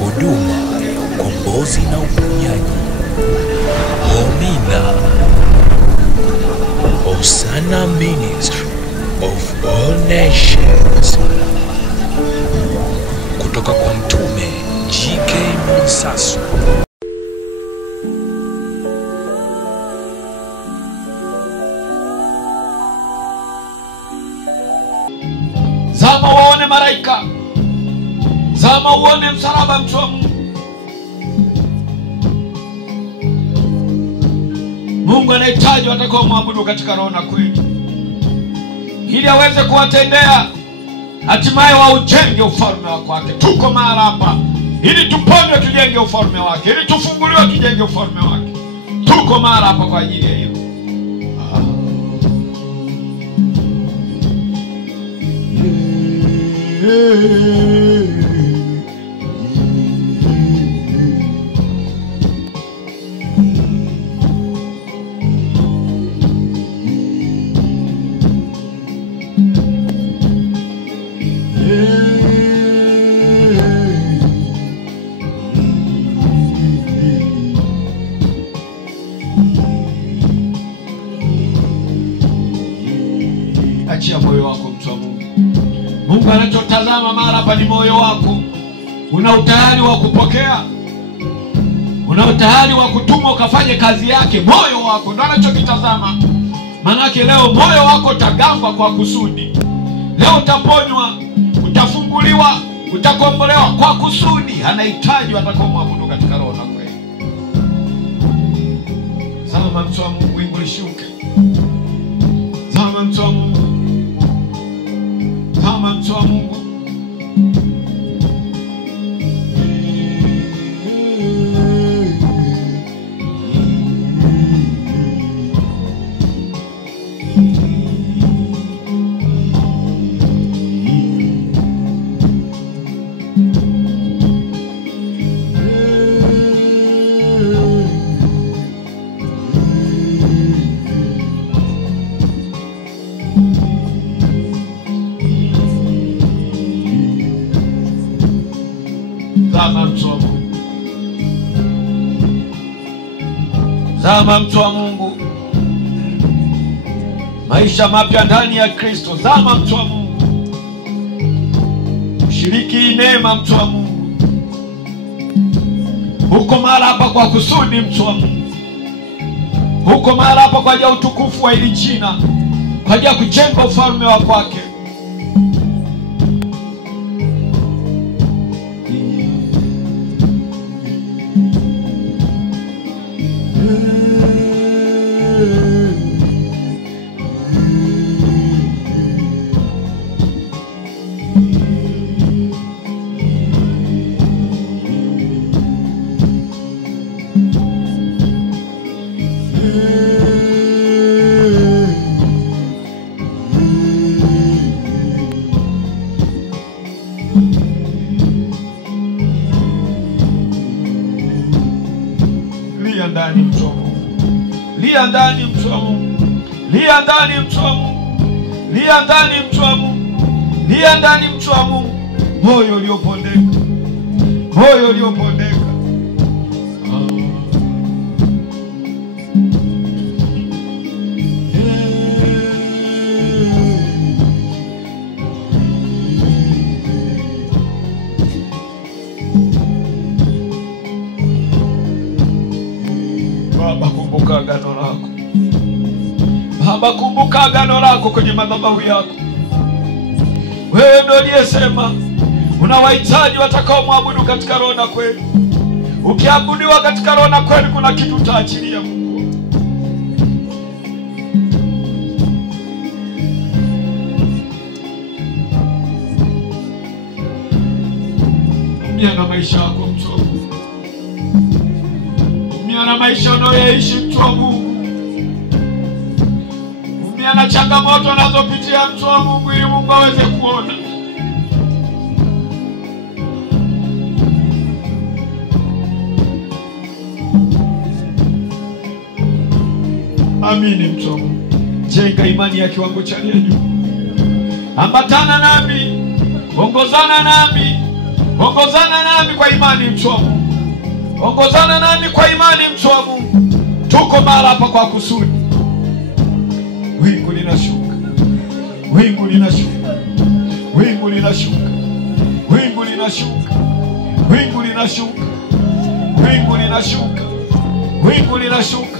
huduma ya ukombozi na uponyaji. Homina Hosanna Ministry of All Nations, kutoka kwa Mtume G.K. Mwansasu. Zama uone malaika, zama uone msalaba, mtu wa Mungu. Mungu anahitaji watakao muabudu katika roho na kweli, ili aweze kuwatendea, hatimaye waujenge ufalme wake. Tuko mahali hapa ili tupone, tujenge ufalme wake, ili tufunguliwe, tujenge ufalme wake. Tuko mahali hapa kwa ajili ya hilo. Achia moyo wako, mtu wa Mungu. Mungu anachotazama mara hapa ni moyo wako. Una utayari wa kupokea? Una utayari wa kutumwa ukafanye kazi yake? Moyo wako ndio anachokitazama. Manake leo moyo wako utagamba kwa kusudi. Leo utaponywa, utafunguliwa, utakombolewa kwa kusudi. Anahitaji watakao muabudu katika roho na kweli. Zama mtu wa Mungu, wingu lishuke. Zama mtu wa Mungu, zama mtu wa Mungu. Zama mtu wa Mungu, zama mtu wa Mungu. Maisha mapya ndani ya Kristo. Zama mtu wa Mungu, shiriki neema mtu wa Mungu. Huko mahali hapa kwa kusudi mtu wa Mungu. Huko mahali hapa kwa ajili ya utukufu wa hili jina, kwa ajili ya kujenga ufalme wa kwake. Lia ndani mtu wa Mungu. Lia ndani mtu wa Mungu. Lia ndani mtu wa Mungu. Lia ndani mtu wa Mungu. Lia ndani mtu wa Mungu. Moyo uliopondeka. Moyo uliopondeka. Baba, kumbuka agano lako. Baba, kumbuka agano lako kwenye madhabahu yako. Wewe ndio uliyesema unawahitaji watakao muabudu katika roho na kweli. Ukiabudiwa katika roho na kweli, kuna kitu utaachilia Mungu. Umia na maisha yako mtu wa Mungu. Umia na maisha unayoishi mtu wa Mungu. Umia na changamoto unazopitia mtu wa Mungu, ili Mungu aweze kuona. Amini mtu wa Mungu. Jenga imani ya kiwango cha juu. Ambatana nami, ongozana nami, Ongozana nami kwa imani mtu wa Mungu. Ongozana nami kwa imani mtu wa Mungu. Tuko mahali hapa kwa kusudi. Wingu linashuka. Wingu linashuka. Wingu linashuka. Wingu linashuka. Wingu linashuka. Wingu linashuka. Wingu linashuka.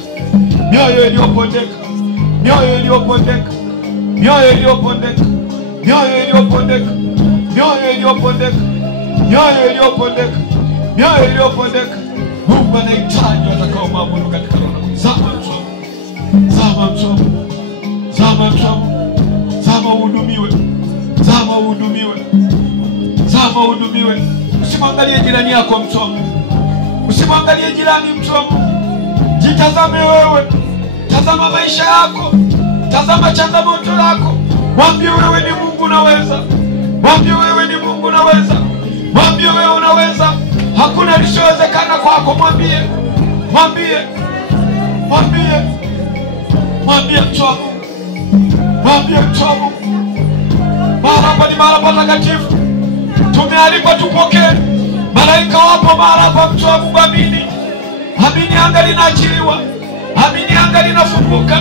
Mioyo iliyopondeka. Mioyo iliyopondeka. Mioyo iliyopondeka. Mioyo iliyopondeka. Mioyo iliyopondeka. Mioyo iliyopondeka. Mioyo iliyopondeka. Mungu anahitaji watakao maabudu katika roho. Zama mtu. Zama mtu. Zama mtu. Zama uhudumiwe. Zama uhudumiwe. Zama uhudumiwe. Usimwangalie jirani yako mtu wa Mungu. Usimwangalie jirani mtu wa Mungu. Jitazame wewe. Tazama maisha yako. Tazama changamoto yako. Mwambie wewe ni Mungu unaweza. Mwambie wewe ni Mungu unaweza. Mwambie wewe unaweza. Hakuna lisichowezekana kwako. Mwambie. Mwambie. Mwambie. Mwambie mtu wa Mungu. Mwambie mtu wa Mungu. Mahali hapa ni mahali patakatifu. Tumealikwa tupokee. Malaika wapo mahali hapa mtu wa Mungu. Amini. Amini anga linaachiliwa. Amini anga linafunguka.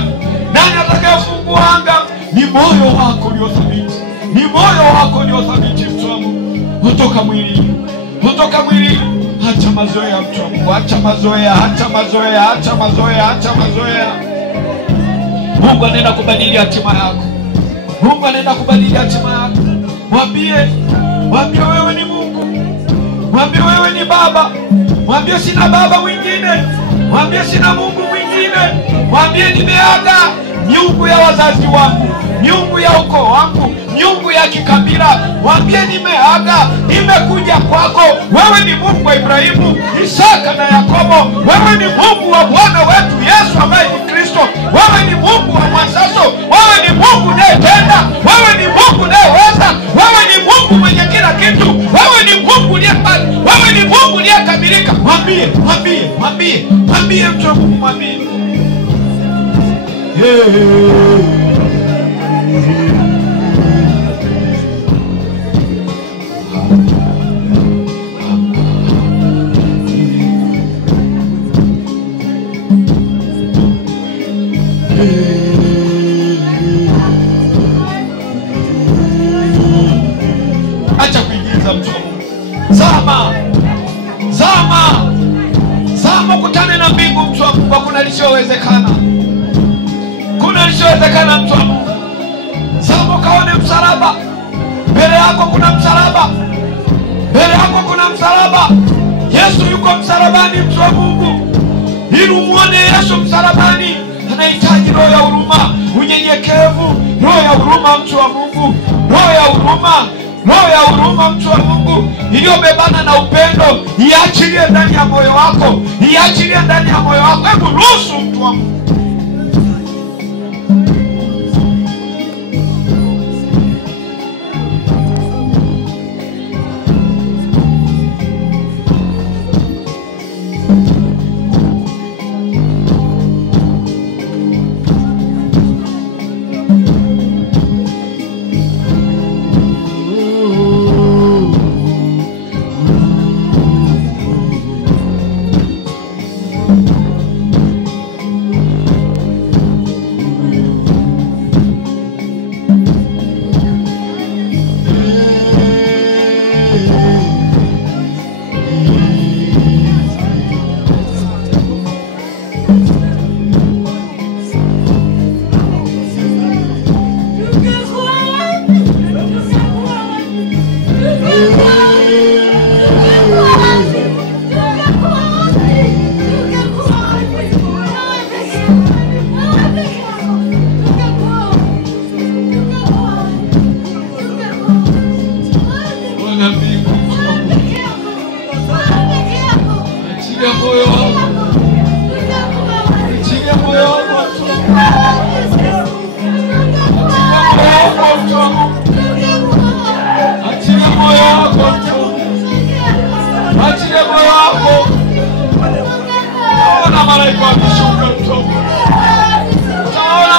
Nani atakayefungua anga? Ni moyo wako uliothabiti. Ni moyo wako uliothabiti mtu wa Mungu. Kutoka mwili. Kutoka mwili. Acha mazoea mtu wa Mungu. Acha mazoea. Acha mazoea. Acha mazoea. Acha mazoea. Mungu anaenda kubadili hatima yako. Mungu anaenda kubadili hatima yako. Mwambie. Mwambie wewe ni Mungu. Mwambie wewe ni Baba. Mwambie sina baba mwingine. Mwambie sina Mungu mwingine. Mwambie nimeaga miungu ya wazazi wangu, miungu ya ukoo wangu, miungu ya kikabila. Mwambie nimeaga, nimekuja kwako. Wewe ni Mungu wa Ibrahimu, Isaka na Yakobo. Wewe ni Mungu wa Bwana wetu Yesu ambaye ni Kristo. Wewe ni Mungu wa mwanzo. Wewe ni Mungu unayetenda. Wewe ni Mungu unayeweza. Wewe ni Mungu mwenye kila kitu. Wewe ni Mungu uliyepata. Wewe ni Mungu uliyekamilika. Mwambie, mwambie, mwambie, mwambie mtu wa Mungu, mwambie. Acha kuingiza mtu wa Mungu. Zama. Zama. Zama kutane na mbingu mtu wa Mungu. Kuna lisiowezekana. Kuna lisiowezekana mtu wa Mungu. Zama kaone msalaba. Mbele yako kuna msalaba. Mbele yako kuna msalaba. Yesu yuko msalabani mtu wa Mungu. Ili umuone Yesu msalabani, anahitaji roho ya huruma, unyenyekevu, roho ya huruma mtu wa Mungu. Roho ya huruma. Roho ya huruma mtu wa Mungu iliyobebana na upendo, iachilie ndani ya moyo wako. Iachilie ndani ya moyo wako. Hebu ruhusu mtu wa Mungu.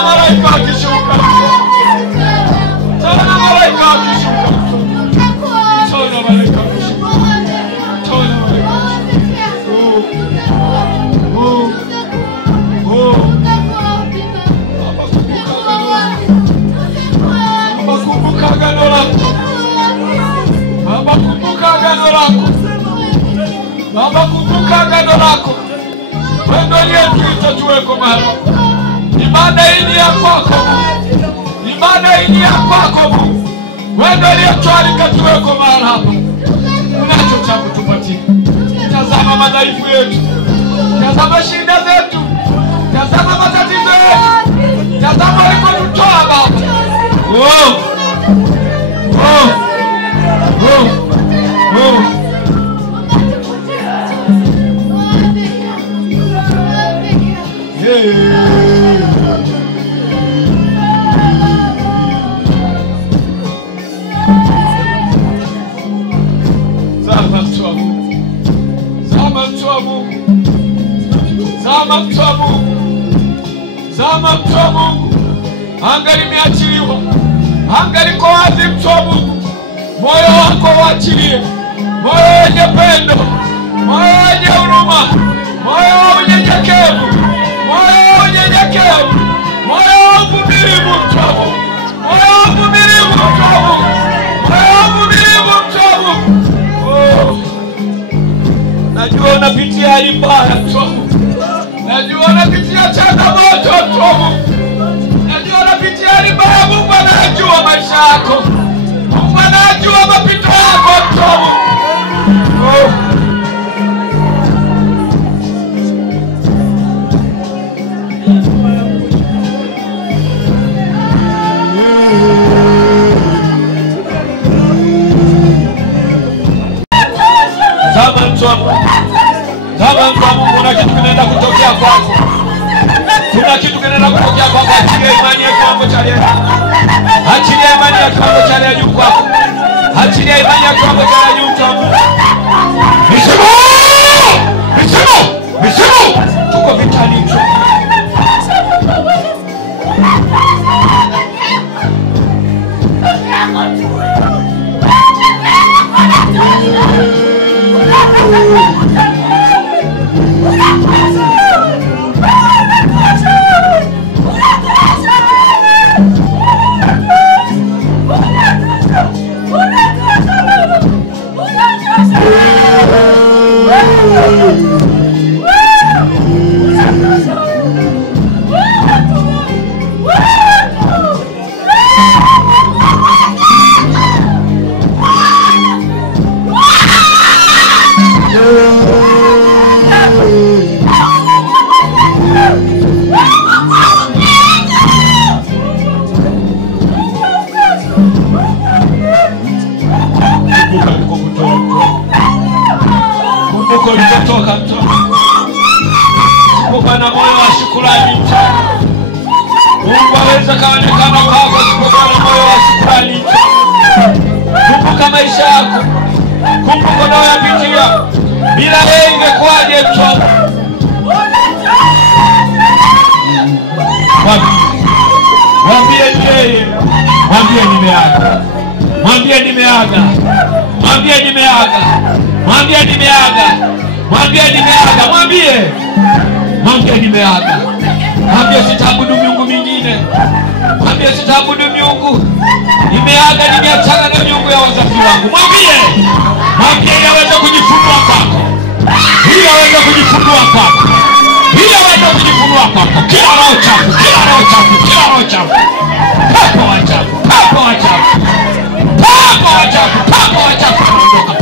Malaika akishuka. Baba, kumbuka agano lako. Wendo liyetuita tuweko mahali. Ibada hii ni ya kwako. Ibada hii ni ya kwako Mungu. Wendo liyetualika tuweko mahali hapa. Unacho cha kutupatia. Tazama madhaifu yetu. Tazama shida zetu. Tazama matatizo yetu. Tazama ulikotutoa Baba. Oh. Oh. Oh. Oh. Zama mtu wa Mungu. Zama mtu wa Mungu. Zama mtu wa Mungu. Zama mtu wa Mungu. Anga limeachiliwa. Anga liko wazi mtu wa Mungu. Moyo wako uachilie. Moyo wenye pendo. Moyo wenye huruma. Moyo wa unyenyekevu. Moyo wa unyenyekevu. Moyo wa uvumilivu mtu wa Mungu. Moyo wa uvumilivu mtu wa Mungu. Moyo wa uvumilivu mtu wa Mungu. Oh. Najua unapitia hali mbaya mtu wa Mungu. Najua unapitia changamoto mtu wa Mungu. Najua unapitia hali mbaya. Mungu anajua maisha yako. Mungu anajua mapito yako mtu wa Mungu. Oh. Zama mtu wa Mungu. Zama mtu wa Mungu. Kuna kitu kinaenda kutokea kwako. Kuna kitu kinaenda kutokea kwako. Achilia imani ya kiwango cha leo. Achilia imani ya kiwango cha leo juu kwako. Achilia imani ya kiwango cha leo mtu wa Mungu. Misimu! Misimu! Misimu! Tuko vitani mtu. Kumbuka na moyo wa shukrani. Mungu aweza kaonekana kwako kumbuka na moyo wa shukrani. Kumbuka maisha yako. Kumbuka unayoyapitia. Bila wewe ingekuwaje mtu? Mwambie yeye. Mwambie nimeaga. Mwambie nimeaga. Mwambie nimeaga. Mwambie nimeaga. Mwambie nimeaga. Mwambie. Mwambie nimeaga. Mwambie sitaabudu miungu mingine. Mwambie sitaabudu miungu. Nimeaga, nimeachana na miungu ya wazazi wangu. Mwambie. Mwambie yaweza kujifunua kwako. Hii yaweza kujifunua kwako. Hii yaweza kujifunua kwako. Kila roho chafu, kila roho chafu, kila roho chafu. Pepo wachafu, pepo wachafu. Pepo wachafu, pepo wachafu wanaondoka.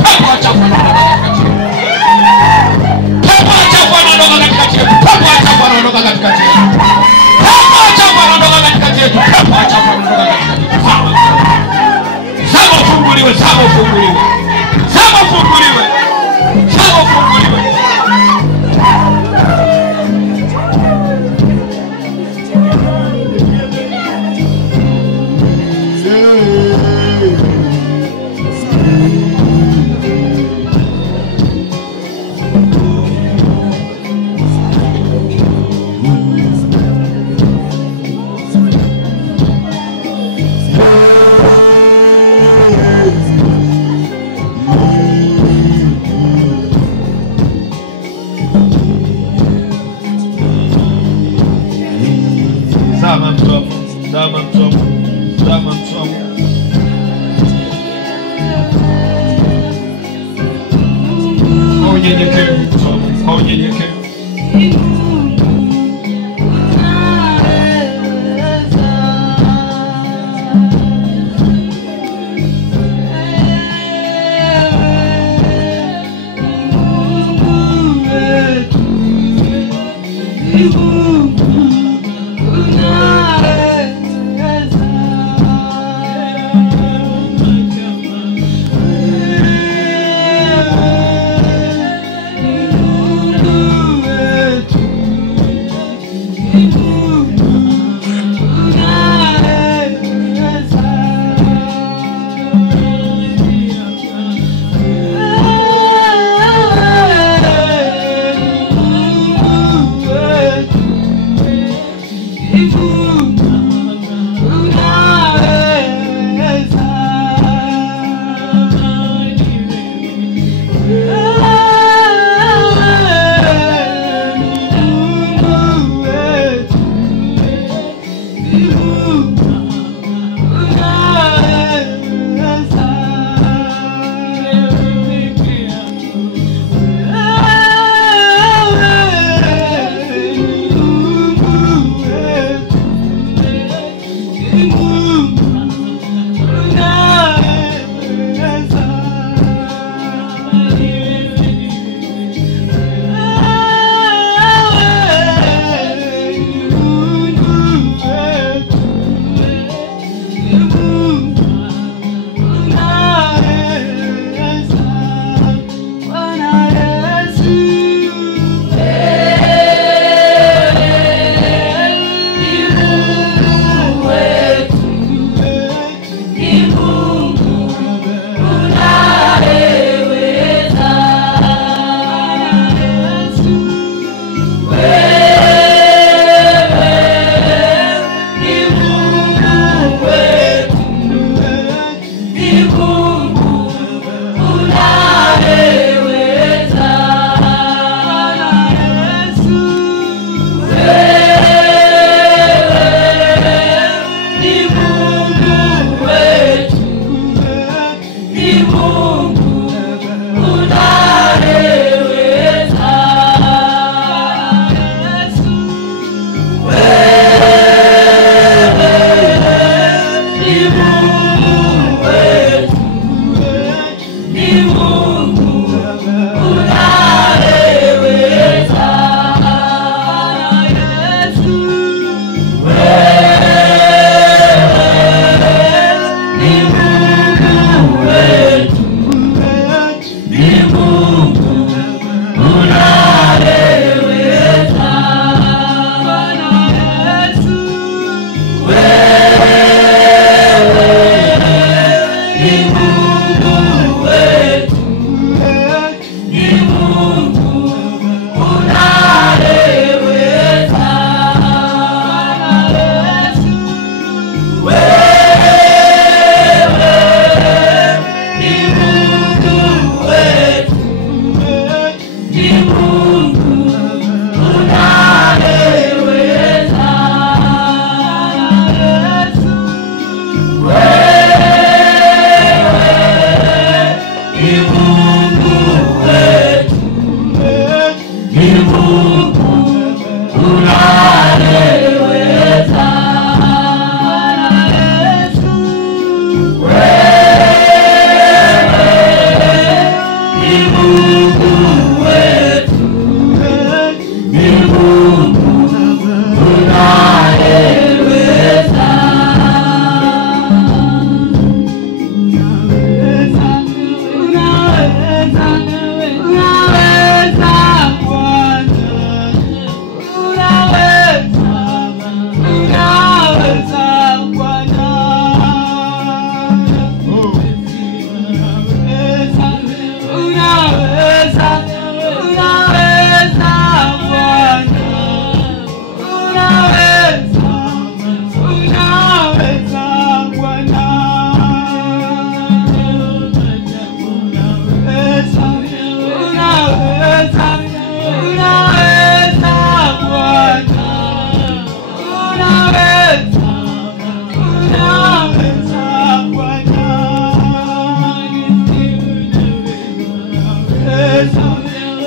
Pepo wachafu wanaondoka katikati yetu. Pepo wachafu wanaondoka katikati yetu. Pepo wachafu wanaondoka katikati yetu. Pepo wachafu wanaondoka katikati yetu. Pepo wachafu wanaondoka katikati yetu. Zama ufunguliwe, zama ufunguliwe. Zama ufunguliwe. Zama ufunguliwe. unyenyekevu, kwa unyenyekevu.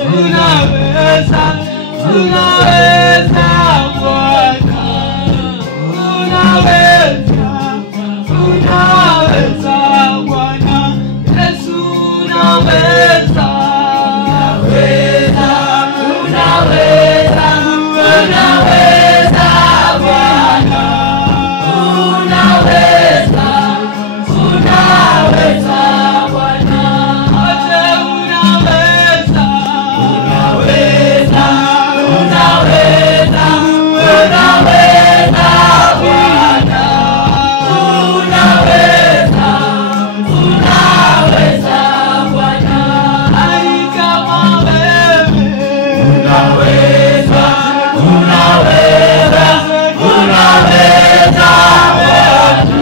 unaweza, unaweza Bwana, unaweza, unaweza Bwana, Yesu unaweza, unaweza, unaweza, unaweza Bwana, unaweza, unaweza Bwana, aje unaweza, unaweza, unaweza, unaweza Bwana, unaweza, unaweza Bwana, ai kama wewe, unaweza, unaweza, unaweza Bwana,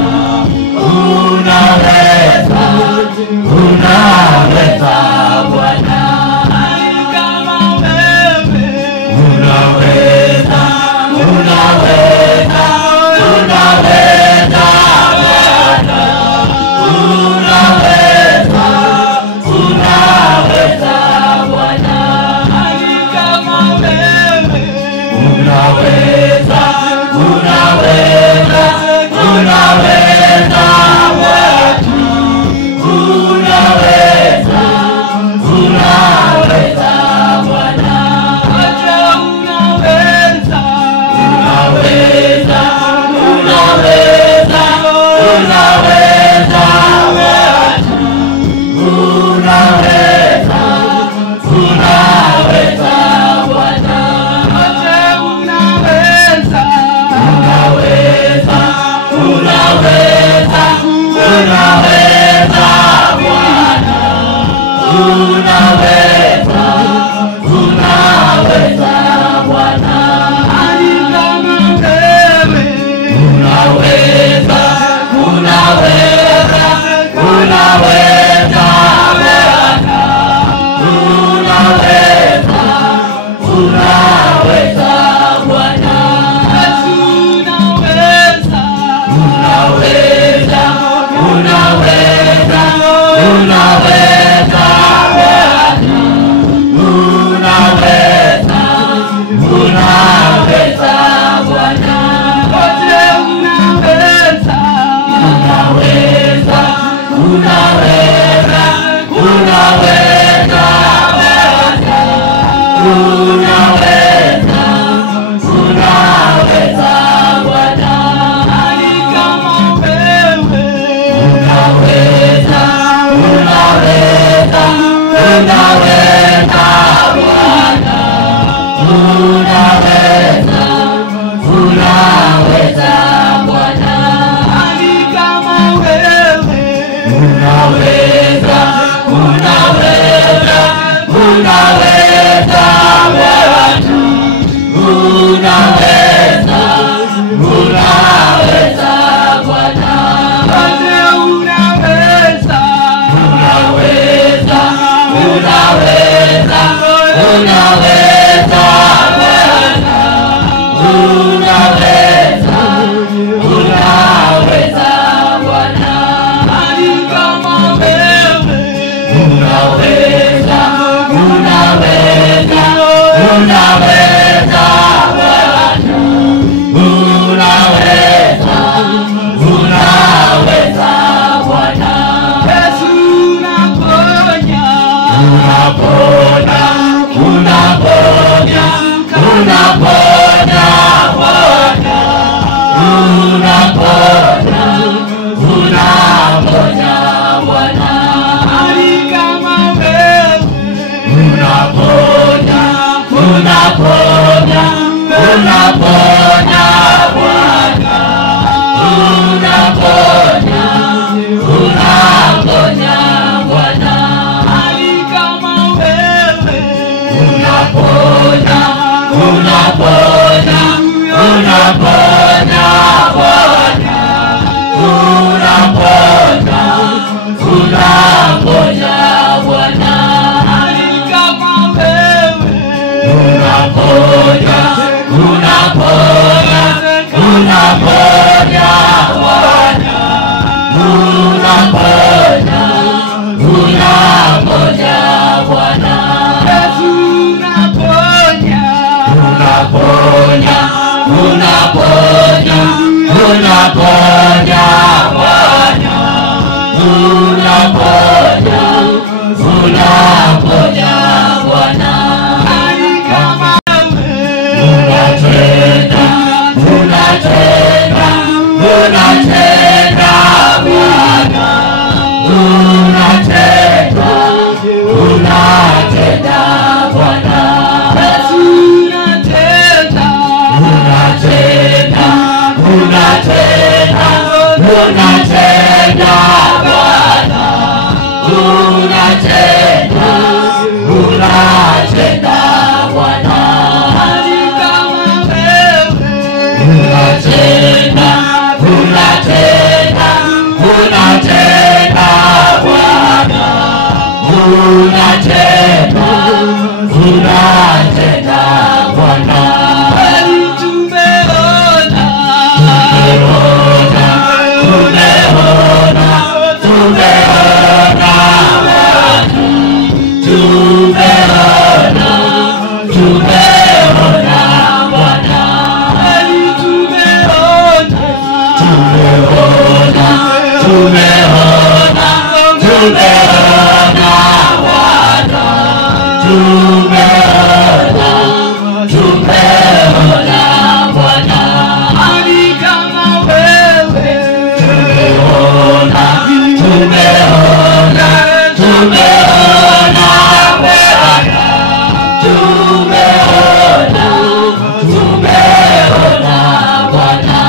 unaweza, unaweza Bwana, ai kama wewe, unaweza, unaweza, unaweza Bwana, unaweza, unaweza Bwana, ai kama wewe, unaweza, unaweza, unaweza Bwana, unaweza, unaweza Bwana, aje unaweza, unaweza, unaweza, unaweza Bwana, unaweza, unaweza Bwana, aje unaweza, unaweza, unaweza, unaweza Bwana, unaweza, unaweza Bwana, ani kama wewe, unaweza, unaweza, unaweza Bwana, unaweza, unaweza Bwana, Yesu unaweza, unaweza, unaweza, unaweza Bwana, unaweza, unaweza Bwana, aje unaweza, unaweza, unaweza, unaweza Bwana, unaweza, unaweza Bwana, ani kama wewe, unaweza, unaweza, unaweza Bwana, unaweza, unaweza Bwana, ani kama wewe, unaweza, unaweza, unaweza Bwana, unaweza, unaweza Bwana, aje unaweza, unaweza, unaweza, unaweza Bwana, unaweza, unaweza Bwana, ani kama wewe, unaweza, unaweza, unaweza Bwana, unaweza, unaweza Bwana, Yesu unaponya, unaponya, unaponya, unaponya Bwana, unaponya, unaponya Bwana, ani kama wewe, unaponya, unaponya, unaponya Bwana, unaponya, unaponya Bwana, ani kama wewe, unaponya, unaponya, unaponya Bwana, unaponya, unaponya Bwana, ani kama wewe, unaponya, unaponya, unaponya Bwana, unaponya, unaponya Bwana, Yesu unaponya, unaponya Bwana, unaponya, unaponya Bwana. Unatenda, unatenda, unatenda Bwana, unatenda, unatenda Bwana. Unatenda, unatenda, unatenda, unatenda Bwana, unatenda, unatenda Bwana. Unatenda, unatenda, unatenda Bwana, unatenda, unatenda Bwana. Tumeona, tumeona, tumeona, tumeona Bwana, tumeona, tumeona Bwana. Tumeona, tumeona, tumeona Bwana, tumeona, tumeona Bwana. Ni kama wewe. Tumeona, tumeona, tumeona Bwana, tumeona, tumeona Bwana.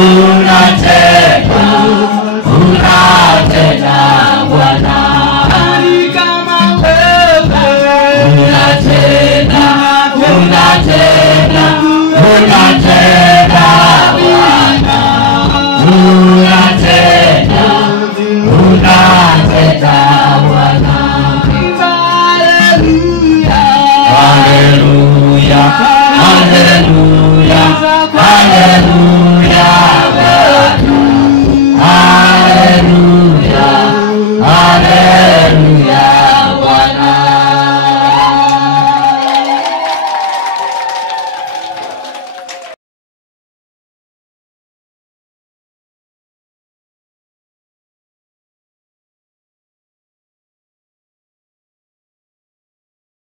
unatenda Bwana, kama wewe unatenda Bwana, unatenda Bwana. Haleluya, haleluya, haleluya.